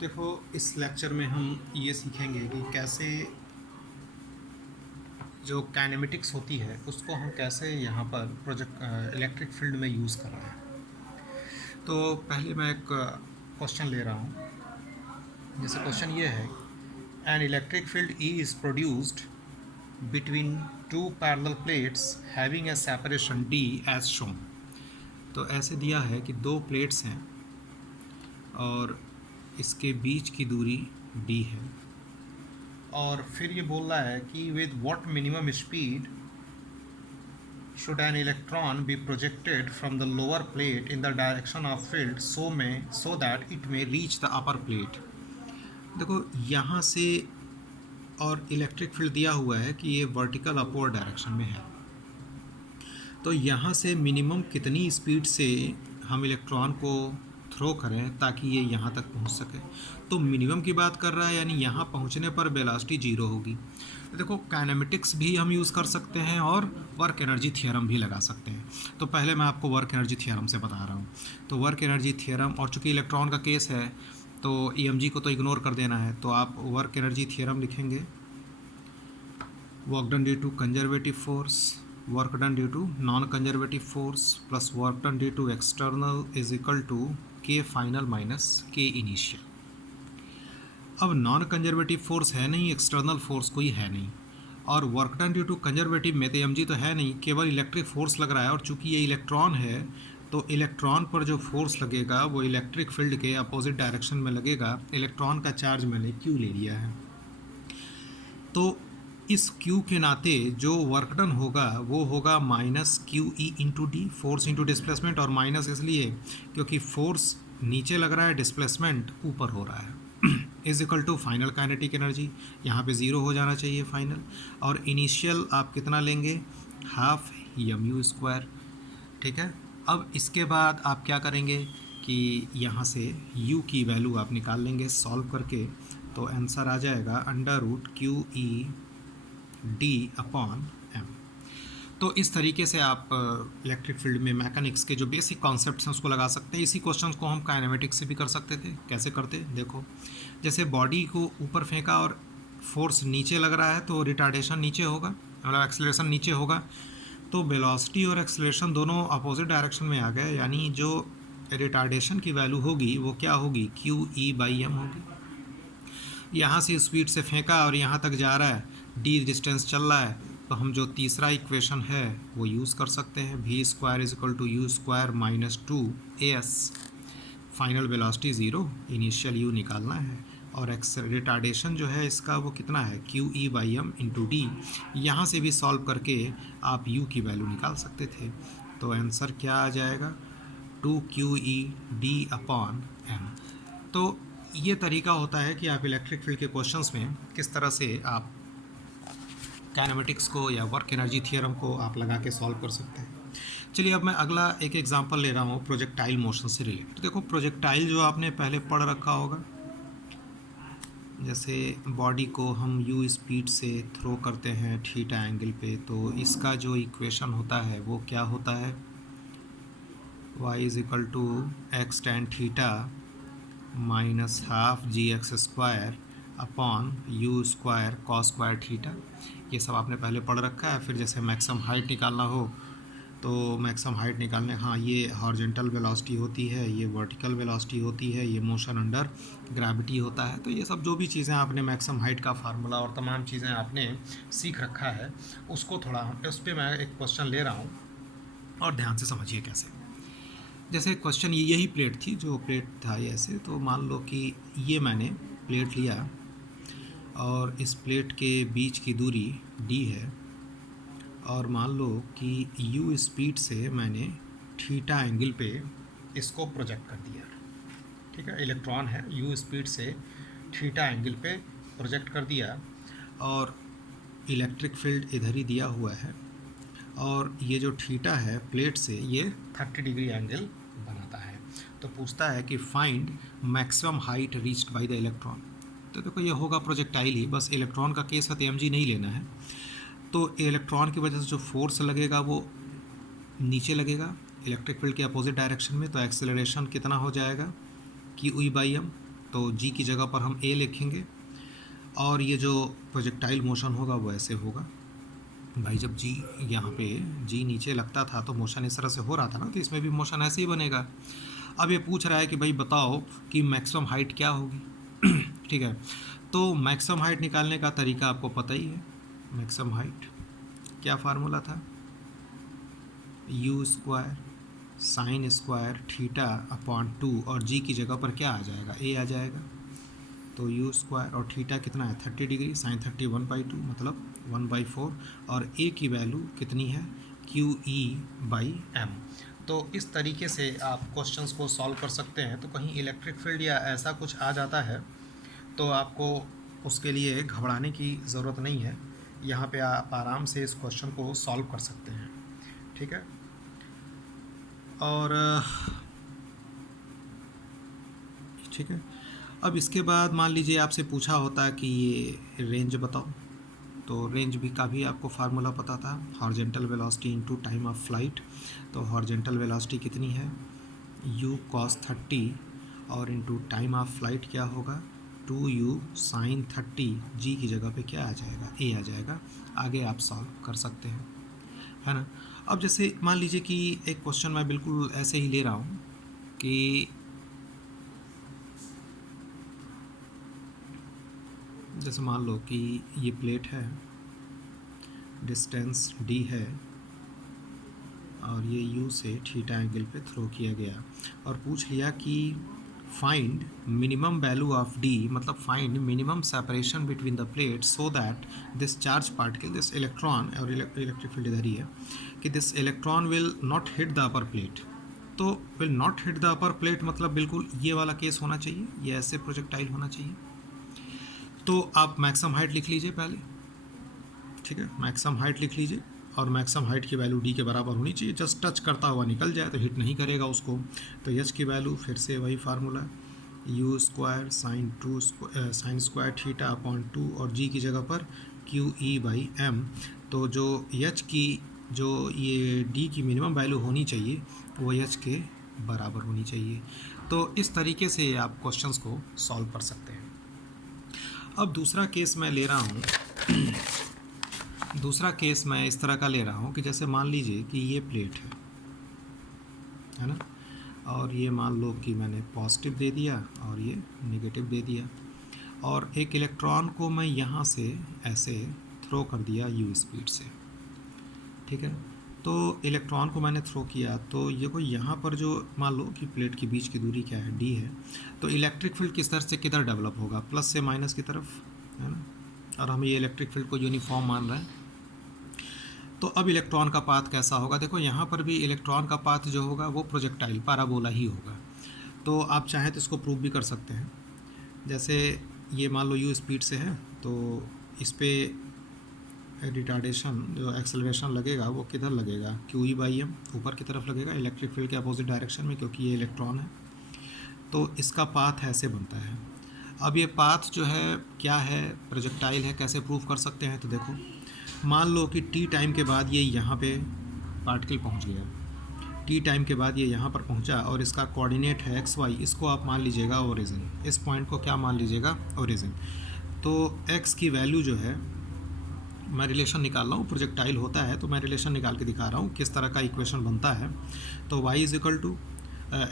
देखो, इस लेक्चर में हम ये सीखेंगे कि कैसे जो काइनेमेटिक्स होती है उसको हम कैसे यहाँ पर प्रोजेक्ट इलेक्ट्रिक फील्ड में यूज़ कर रहे हैं। तो पहले मैं एक क्वेश्चन ले रहा हूँ। जैसे क्वेश्चन ये है, an electric field E is produced between two parallel plates having a separation D as shown. तो ऐसे दिया है कि दो प्लेट्स हैं और इसके बीच की दूरी डी है, और फिर ये बोल रहा है कि with what minimum speed should an electron be projected from the lower plate in the direction of field so that it may reach the upper plate। देखो यहाँ से और इलेक्ट्रिक फील्ड दिया हुआ है कि ये वर्टिकल अपवर्ड डायरेक्शन में है, तो यहाँ से मिनिमम कितनी स्पीड से हम इलेक्ट्रॉन को थ्रो करें ताकि ये यहाँ तक पहुँच सके। तो मिनिमम की बात कर रहा है, यानी यहाँ पहुँचने पर वेलोसिटी जीरो होगी। तो देखो, काइनेमेटिक्स भी हम यूज़ कर सकते हैं और वर्क एनर्जी थियरम भी लगा सकते हैं। तो पहले मैं आपको वर्क एनर्जी थियरम से बता रहा हूँ। तो वर्क एनर्जी थियरम, और चूँकि इलेक्ट्रॉन का केस है तो EMG को तो इग्नोर कर देना है, तो आप वर्क एनर्जी थियरम लिखेंगे, work done due to conservative force, work done due to non conservative force plus work done due to external is equal to K final minus K initial. अब non conservative force है नहीं, external force कोई है नहीं, और work done due to conservative में तो EMG तो है नहीं, केवल इलेक्ट्रिक फोर्स लग रहा है। और चूंकि ये इलेक्ट्रॉन है तो इलेक्ट्रॉन पर जो फोर्स लगेगा वो इलेक्ट्रिक फील्ड के अपोजिट डायरेक्शन में लगेगा। इलेक्ट्रॉन का चार्ज मैंने Q ले लिया है, तो इस Q के नाते जो वर्क डन होगा वो होगा minus QE into D, force into displacement. और माइनस इसलिए क्योंकि फोर्स नीचे लग रहा है, डिस्प्लेसमेंट ऊपर हो रहा है, is equal to final kinetic energy, यहाँ पे ज़ीरो हो जाना चाहिए फाइनल। और इनिशियल आप कितना लेंगे, हाफ mu²। ठीक है, अब इसके बाद आप क्या करेंगे कि यहाँ से u की वैल्यू आप निकाल लेंगे सॉल्व करके, तो आंसर आ जाएगा √QEd/m। तो इस तरीके से आप इलेक्ट्रिक फील्ड में मैकेनिक्स के जो बेसिक कॉन्सेप्ट्स हैं उसको लगा सकते हैं। इसी क्वेश्चंस को हम काइनेमेटिक्स से भी कर सकते थे। कैसे करते, देखो, जैसे बॉडी को ऊपर फेंका और फोर्स नीचे लग रहा है तो रिटार्डेशन नीचे होगा, मतलब एक्सेलरेशन नीचे होगा। तो वेलोसिटी और एक्सेलरेशन दोनों अपोजिट डायरेक्शन में आ गए, यानी जो रिटार्डेशन की वैल्यू होगी वो क्या होगी, QE/m होगी। यहाँ से स्पीड से फेंका और यहाँ तक जा रहा है, d डिस्टेंस चल रहा है, तो हम जो तीसरा इक्वेशन है वो यूज़ कर सकते हैं, v² = u² - 2as। Final velocity zero, initial u निकालना है, और रिटार्डेशन जो है इसका वो कितना है, QE/m इंटू डी। यहाँ से भी सॉल्व करके आप u की वैल्यू निकाल सकते थे, तो आंसर क्या आ जाएगा, 2QEd/m। तो ये तरीका होता है कि आप इलेक्ट्रिक फील्ड के क्वेश्चंस में किस तरह से आप काइनेमेटिक्स को या वर्क एनर्जी थियरम को आप लगा के सॉल्व कर सकते हैं। चलिए, अब मैं अगला एक एग्जांपल ले रहा हूँ प्रोजेक्टाइल मोशन से रिलेटेड। देखो, प्रोजेक्टाइल जो आपने पहले पढ़ रखा होगा, जैसे बॉडी को हम u स्पीड से थ्रो करते हैं थीटा एंगल पे, तो इसका जो इक्वेशन होता है वो क्या होता है, y = x tan theta minus half gx² upon u² cos² theta. ये सब आपने पहले पढ़ रखा है। फिर जैसे मैक्सिमम हाइट निकालना हो तो मैक्सिमम हाइट निकालने, हाँ, ये हॉरिजॉन्टल वेलोसिटी होती है, ये वर्टिकल वेलोसिटी होती है, ये मोशन अंडर ग्रेविटी होता है। तो ये सब जो भी चीज़ें आपने मैक्सिमम हाइट का फार्मूला और तमाम चीज़ें आपने सीख रखा है, उसको थोड़ा उस पर मैं एक क्वेश्चन ले रहा हूँ और ध्यान से समझिए कैसे। जैसे क्वेश्चन यही प्लेट थी, जो प्लेट था ये ऐसे, तो मान लो कि ये मैंने प्लेट लिया और इस प्लेट के बीच की दूरी d है, और मान लो कि u स्पीड से मैंने थीटा एंगल पे इसको प्रोजेक्ट कर दिया। ठीक है, इलेक्ट्रॉन है, u स्पीड से थीटा एंगल पे प्रोजेक्ट कर दिया, और इलेक्ट्रिक फील्ड इधर ही दिया हुआ है, और ये जो थीटा है प्लेट से ये 30 डिग्री एंगल बनाता है। तो पूछता है कि find maximum height reached by the electron. तो देखो, ये होगा प्रोजेक्टाइल ही, बस इलेक्ट्रॉन का केस है तो EMG नहीं लेना है। तो इलेक्ट्रॉन की वजह से जो फोर्स लगेगा वो नीचे लगेगा इलेक्ट्रिक फील्ड के अपोजिट डायरेक्शन में, तो एक्सेलरेशन कितना हो जाएगा, QE/m। तो जी की जगह पर हम ए लिखेंगे और ये जो प्रोजेक्टाइल मोशन होगा वो ऐसे होगा। भाई जब जी यहाँ पे जी नीचे लगता था तो मोशन इस तरह से हो रहा था ना, तो इसमें भी मोशन ऐसे ही बनेगा। अब ये पूछ रहा है कि भाई बताओ कि मैक्सिमम हाइट क्या होगी। ठीक है, तो मैक्सिमम हाइट निकालने का तरीका आपको पता ही है। मैक्सिमम हाइट क्या फार्मूला था, you square sine square theta upon 2 और जी की जगह पर क्या आ जाएगा, ए आ जाएगा। तो यू स्क्वायर और थीटा कितना है 30 डिग्री, साइन 30 1/2 मतलब 1/4 और ए की वैल्यू कितनी है क्यू ई बाई एम। तो इस तरीके से आप क्वेश्चंस को सॉल्व कर सकते हैं। तो कहीं इलेक्ट्रिक फील्ड या ऐसा कुछ आ जाता है तो आपको उसके लिए घबराने की ज़रूरत नहीं है, यहाँ पे आप आराम से इस क्वेश्चन को सॉल्व कर सकते हैं। ठीक है, और ठीक है, अब इसके बाद मान लीजिए आपसे पूछा होता कि ये रेंज बताओ, तो रेंज भी का भी आपको फार्मूला पता था, horizontal velocity into time of flight. तो हॉरिजॉन्टल वेलोसिटी कितनी है u cos 30 और इनटू टाइम ऑफ फ्लाइट क्या होगा 2u sin 30, g की जगह पे क्या आ जाएगा a आ जाएगा। आगे आप सॉल्व कर सकते हैं, है ना। अब जैसे मान लीजिए कि एक क्वेश्चन मैं बिल्कुल ऐसे ही ले रहा हूँ कि जैसे मान लो कि ये प्लेट है, डिस्टेंस d है और ये u से थीटा एंगल पे थ्रो किया गया और पूछ लिया कि find minimum value of d, मतलब find minimum separation between the plate so that this charge particle, this electron और इलेक्ट्रिक फील्ड इधर ही है कि this electron will not hit the upper plate. तो will not hit the upper plate मतलब बिल्कुल ये वाला केस होना चाहिए, ये ऐसे प्रोजेक्टाइल होना चाहिए। तो आप मैक्सिमम हाइट लिख लीजिए पहले, ठीक है, मैक्सिमम हाइट लिख लीजिए और मैक्सिमम हाइट की वैल्यू डी के बराबर होनी चाहिए। जस्ट टच करता हुआ निकल जाए तो हिट नहीं करेगा उसको। तो एच की वैल्यू फिर से वही formula you square sine square theta upon 2 और जी की जगह पर क्यू ई बाई एम। तो जो एच की जो ये डी की मिनिमम वैल्यू होनी चाहिए वो एच के बराबर होनी चाहिए। तो इस तरीके से आप क्वेश्चंस को सॉल्व कर सकते हैं। अब दूसरा केस मैं ले रहा हूँ दूसरा केस मैं इस तरह का ले रहा हूँ कि जैसे मान लीजिए कि ये प्लेट है ना, और ये मान लो कि मैंने पॉजिटिव दे दिया और ये नेगेटिव दे दिया और एक इलेक्ट्रॉन को मैं यहाँ से ऐसे थ्रो कर दिया यू स्पीड से। ठीक है, तो इलेक्ट्रॉन को मैंने थ्रो किया तो ये कोई यहाँ पर जो मान लो कि प्लेट के बीच की दूरी क्या है डी है, तो इलेक्ट्रिक फील्ड किस तरह से किधर डेवलप होगा, प्लस से माइनस की तरफ, है ना। और हम ये इलेक्ट्रिक फील्ड को यूनिफॉर्म मान रहे हैं। तो अब इलेक्ट्रॉन का पाथ कैसा होगा, देखो यहाँ पर भी इलेक्ट्रॉन का पाथ जो होगा वो प्रोजेक्टाइल पैराबोला ही होगा। तो आप चाहें तो इसको प्रूव भी कर सकते हैं। जैसे ये मान लो यू स्पीड से है तो इस पर रिटार्डेशन जो एक्सेलरेशन लगेगा वो किधर लगेगा क्यू ई बाई एम, ऊपर की तरफ लगेगा इलेक्ट्रिक फील्ड के अपोजिट डायरेक्शन में, क्योंकि ये इलेक्ट्रॉन है। तो इसका पाथ ऐसे बनता है। अब ये पाथ जो है क्या है, प्रोजेक्टाइल है, कैसे प्रूव कर सकते हैं, तो देखो मान लो कि टी टाइम के बाद ये यहाँ पे पार्टिकल पहुँच गया, टी टाइम के बाद ये यहाँ पर पहुँचा और इसका कोऑर्डिनेट है एक्स वाई, इसको आप मान लीजिएगा ओरिजिन, इस पॉइंट को क्या मान लीजिएगा ओरिजिन। तो एक्स की वैल्यू जो है मैं रिलेशन निकाल रहा हूँ, प्रोजेक्टाइल होता है तो मैं रिलेशन निकाल के दिखा रहा हूँ किस तरह का इक्वेशन बनता है। तो y is equal to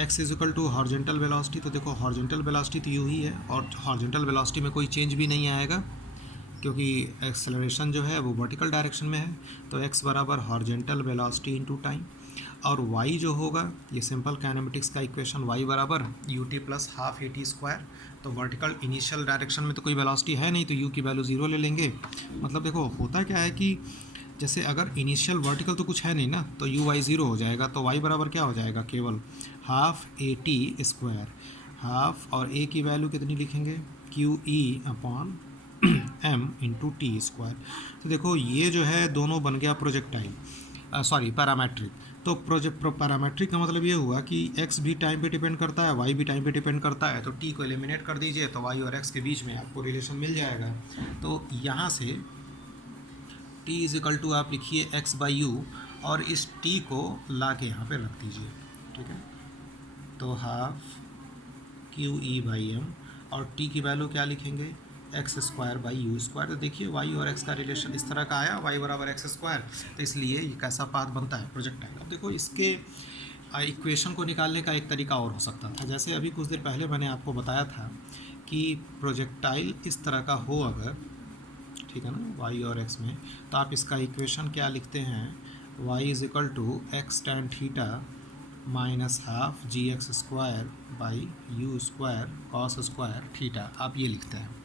x is equal to horizontal velocity. तो देखो हॉरिजॉन्टल वेलोसिटी तो यू ही है और हॉरिजॉन्टल वेलोसिटी में कोई चेंज भी नहीं आएगा क्योंकि एक्सेलरेशन जो है वो वर्टिकल डायरेक्शन में है। तो x बराबर हॉरिजॉन्टल वेलोसिटी इनटू टाइम और y जो होगा ये सिंपल काइनेमेटिक्स का इक्वेशन y बराबर U T plus half A T square. तो वर्टिकल इनिशियल डायरेक्शन में तो कोई वेलोसिटी है नहीं तो u की वैल्यू ज़ीरो ले लेंगे। मतलब देखो होता क्या है कि जैसे अगर इनिशियल वर्टिकल तो कुछ है नहीं ना तो यू वाई ज़ीरो हो जाएगा, तो y बराबर क्या हो जाएगा केवल half A T square, half और a की वैल्यू कितनी लिखेंगे Q E upon M into T square. तो देखो ये जो है दोनों बन गया प्रोजेक्टाइल, सॉरी पैरामेट्रिक। तो पैरामेट्रिक का मतलब ये हुआ कि x भी टाइम पे डिपेंड करता है, y भी टाइम पे डिपेंड करता है। तो t को एलिमिनेट कर दीजिए तो y और x के बीच में आपको रिलेशन मिल जाएगा। तो यहाँ से t इज इक्वल टू आप लिखिए x बाई यू और इस t को ला के यहाँ पे रख दीजिए, ठीक है। तो half Q E by M और टी की वैल्यू क्या लिखेंगे, x square by u square. तो देखिए वाई और एक्स का रिलेशन इस तरह का आया, वाई बराबर एक्स स्क्वायर, तो इसलिए ये कैसा पाथ बनता है, प्रोजेक्टाइल। अब देखो इसके इक्वेशन को निकालने का एक तरीका और हो सकता था, जैसे अभी कुछ देर पहले मैंने आपको बताया था कि प्रोजेक्टाइल इस तरह का हो अगर, ठीक है ना, वाई और एक्स में, तो आप इसका इक्वेशन क्या लिखते हैं, y is equal to x tan theta minus half g x square by u square cos square theta, आप ये लिखते हैं।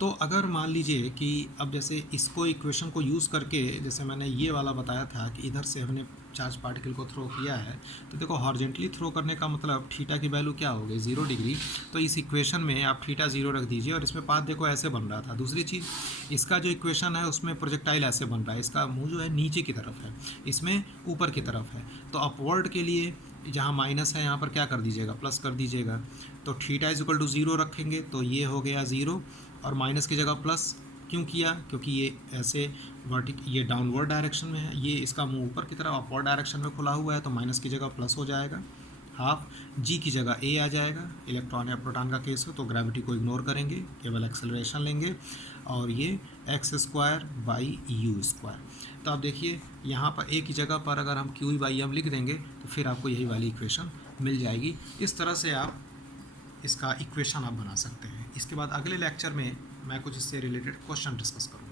तो अगर मान लीजिए कि अब जैसे इसको इक्वेशन को यूज़ करके, जैसे मैंने ये वाला बताया था कि इधर से हमने चार्ज पार्टिकल को थ्रो किया है, तो देखो हॉरिजॉन्टली थ्रो करने का मतलब थीटा की वैल्यू क्या हो गई, 0 डिग्री। तो इस इक्वेशन में आप थीटा 0 रख दीजिए, और इसमें पाथ देखो ऐसे बन रहा था। दूसरी चीज़, इसका जो इक्वेशन है उसमें प्रोजेक्टाइल ऐसे बन रहा है, इसका मुँह जो है नीचे की तरफ है, इसमें ऊपर की तरफ है। तो अपवर्ड के लिए जहाँ माइनस है यहाँ पर क्या कर दीजिएगा, प्लस कर दीजिएगा। तो थीटा इज इक्वल टू 0 रखेंगे तो ये हो गया 0, और माइनस की जगह प्लस क्यों किया, क्योंकि ये ऐसे ये डाउनवर्ड डायरेक्शन में है, ये इसका मुंह ऊपर की तरफ अपवर्ड डायरेक्शन में खुला हुआ है, तो माइनस की जगह प्लस हो जाएगा, हाफ जी की जगह ए आ जाएगा। इलेक्ट्रॉन या प्रोटॉन का केस हो तो ग्रेविटी को इग्नोर करेंगे, केवल एक्सेलरेशन लेंगे, और ये x square by u square. तो आप देखिए यहाँ पर ए की जगह पर अगर हम क्यू बाई एम लिख देंगे तो फिर आपको यही वाली इक्वेशन मिल जाएगी। इस तरह से आप इसका इक्वेशन आप बना सकते हैं। इसके बाद अगले लेक्चर में मैं कुछ इससे रिलेटेड क्वेश्चन डिस्कस करूँगा।